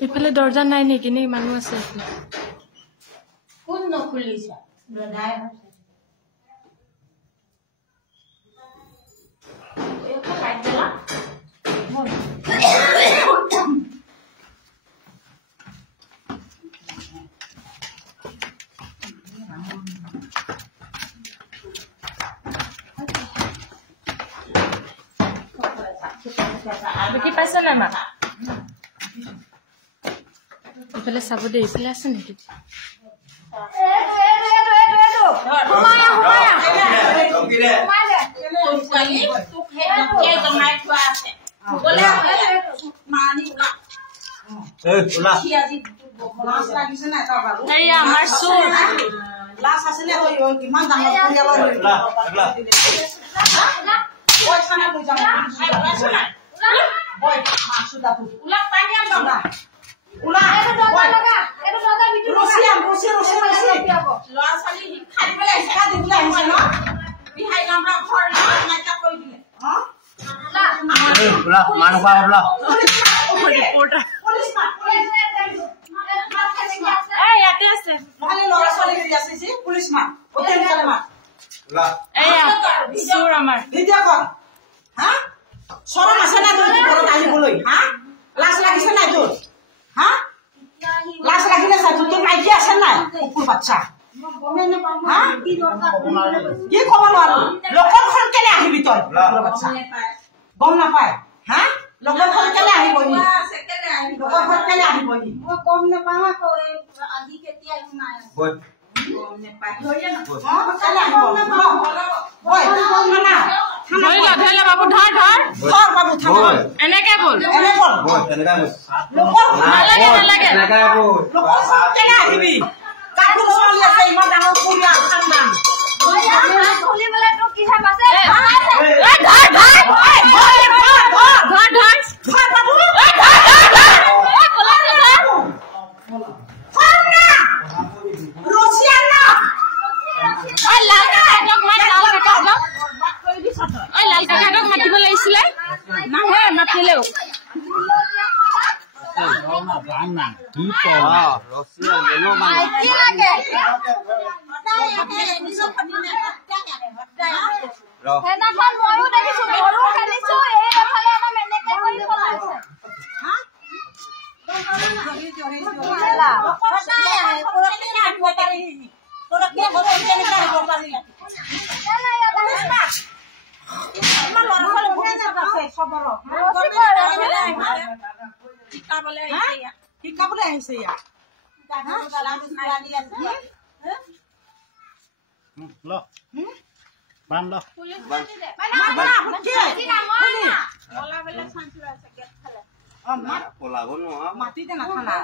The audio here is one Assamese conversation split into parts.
ইফালে দৰজা নাই নেকি নে মানুহ আছে কোন নখুলিছা ব্ৰদাই এইটো কাট দিলা দেখি পাইছে না মা ইফালে চাব দে ইফালে আছে নেকি আমাৰ চোৰ লাছ আছে নে তই কিমান ডাঙৰ পৰিয়ালৰ বয় মাছুদা উলা পানী আন বাবা উলা এটো দজা লগা এটো দজা ভিতর রসি লয়া সালি শিক্ষা দিবলে শিক্ষা দিবলে আহিছে ন বিহাই গামৰা ঘৰ নাইতা কই দিলে উলা মানুহ উলা পুলিশ এই ইয়াতে আছে মানে লৰা ছোৱালী গৰি আছে সি পুলিশ মা ওতে চলে মা উলা এই চোৰ আমাৰ ভিডিও কৰ হা সৰম আছে না তুই ঘৰত আহিবলৈ হা লাজ লাগিছে নাই তোৰ হা লাজ লাগিলে যা তুই মাইকি আছে নাই কুকুৰ বাচ্চা হা কি কব নোৱাৰো লোকৰ ঘৰ কেনে আহিবি তই কুকুৰ বাচ্চা গম নাপায় হা লোকৰ ঘৰ কেনে আহিবহি লোকৰ ঘৰ কেনে আহিবহি মই গম নাপাওঁ আকৌ আজি কেতিয়া নাই গম নাপায় ধৰিলে না কেনে আহিব বয় না ধৰিলা বাবু ধৰ বাবু থাম এনেকে বল নালাগে লোকৰ ঘৰ কেনে আহিবি কাকো ছোৱালী আছে ইমান ডাঙৰ পৰিয়াল খানদান খুলিবলে তো কি ভাব আছে মাতিব লাগিছিলে নাহে মাতিলেও শিকাবলৈ আহিছে ইয়াত মাটিতে নাথানা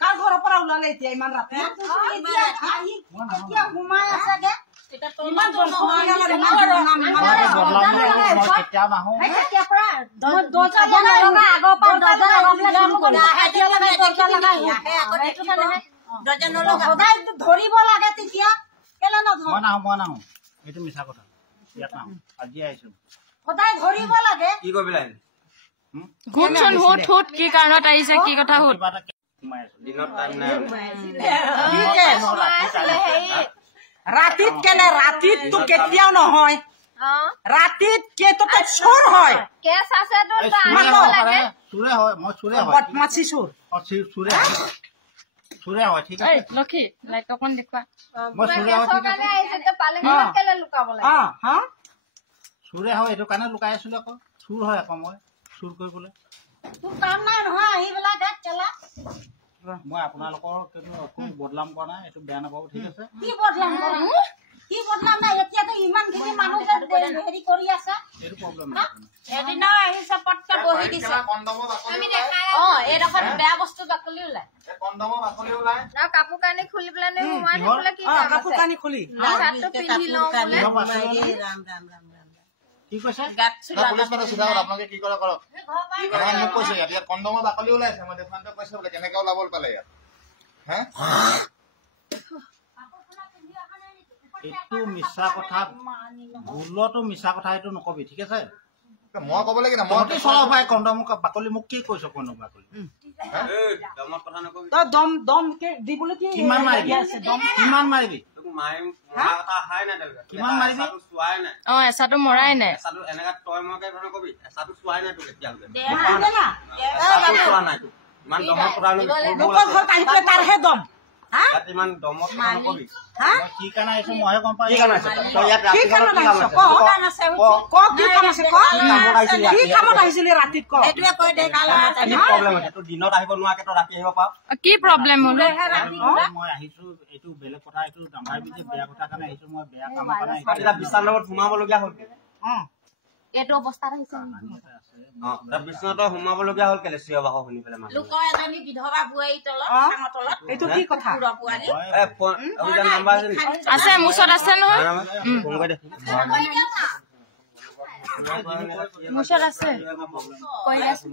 কাৰ ঘৰৰ পৰা ওলালে এতিয়া ইমান ৰাতি সোমাই আছে ধৰিব লাগে তেতিয়া কেলে নাহো এইটো মিছা কথা ইয়াত নাহো আজি আহিছো সদায় ধৰিব লাগে কি কৰিব লাগে শুনচোন হুট কি কাৰণত আহিছে কি কথা হুট দিনত টাইম নাই ৰাতিত কেনে ৰাতিতটো কেতিয়াও নহয় ৰাতিত কেতো চোৰ হয় কেছ আছে তো চুৰে হয় মই চুৰে হয় বদমাছি চোৰ চুৰে হয় ঠিক আছে লক্ষী লাইট অকণ দেখুৱা মই চুৰে হয় ঠিক আছে চুৰে হয় এইটো কাৰণে লুকাই আছিলো আকৌ চুৰ হয় আকৌ মই চুৰ কৰিবলৈ কাম নাই নহয় আহি পেলাই দেখ কেলা মই আপোনালোকৰ একো বদলাম কৰা নাই এইটো বেয়া নাপাব ঠিক আছে কি বদলাম কৰা কি বদনাম নাই এতিয়াতো ইমানখিনি মানুহ হেৰি কৰি আছে এইটো প্ৰব্লেম এদিনা আহিছে পটকে বহি দিছে এইডোখৰত বেয়া বস্তু বাকলি ওলাই কাপোৰ কানি খুলি পেলাই সোমাই থাকিলে কি কাপোৰ কানি খুলি চাৰ্টটো পিন্ধি লওঁ বোলে কি কৈছে আপোনালোকে কি কৰে কৰক মোক কৈছে ইয়াত কণ্ডমৰ বাকলি ওলাইছে মই দেখুৱাওঁতে কৈছে বোলে কেনেকে ওলাব পালে ইয়াত এইটো মিছা কথা ভুলতো মিছা কথা এইটো নকবি ঠিক আছে মই ক'ব লাগে না মই চলাব পাৰে কণ্ডম বাকলি মোক কি কৈছ কণ্ডম বাকলি তই দম দম কে দিবলৈ কি কিমান মাৰিবি কিমান মাৰিবি কিমান মাৰিবি এচাটো মৰাই নাই লোকৰ ঘৰত আহি পেলাই তাৰহে দম কি কাৰণে আহিছো মইহে গম পাই কামত আহিছিলি ৰাতিত দিনত আহিব নোৱাৰাকে ৰাতি আহিব পাৰ কি প্ৰব্লেম হলো মই আহিছো এইটো বেলেগ কথা এইটো নামাৰিবি যে বেয়া কথা কাৰণে আহিছো মই বেয়া কামৰ কাৰণে বিছনাৰ লগত সোমাবলগীয়া হ'ল এইটো অৱস্থাত আহিছে বিছনাত সোমাবলগীয়া হ'ল কেলে চিঞৰ বাখৰ শুনি পেলাই মানুহ লোকৰ এজনী বিধৱা বোৱাৰী তলত এইটো কি কথা আছে মোৰ ওচৰত আছে নহয় মোৰ ওচৰত আছে কৈ আছো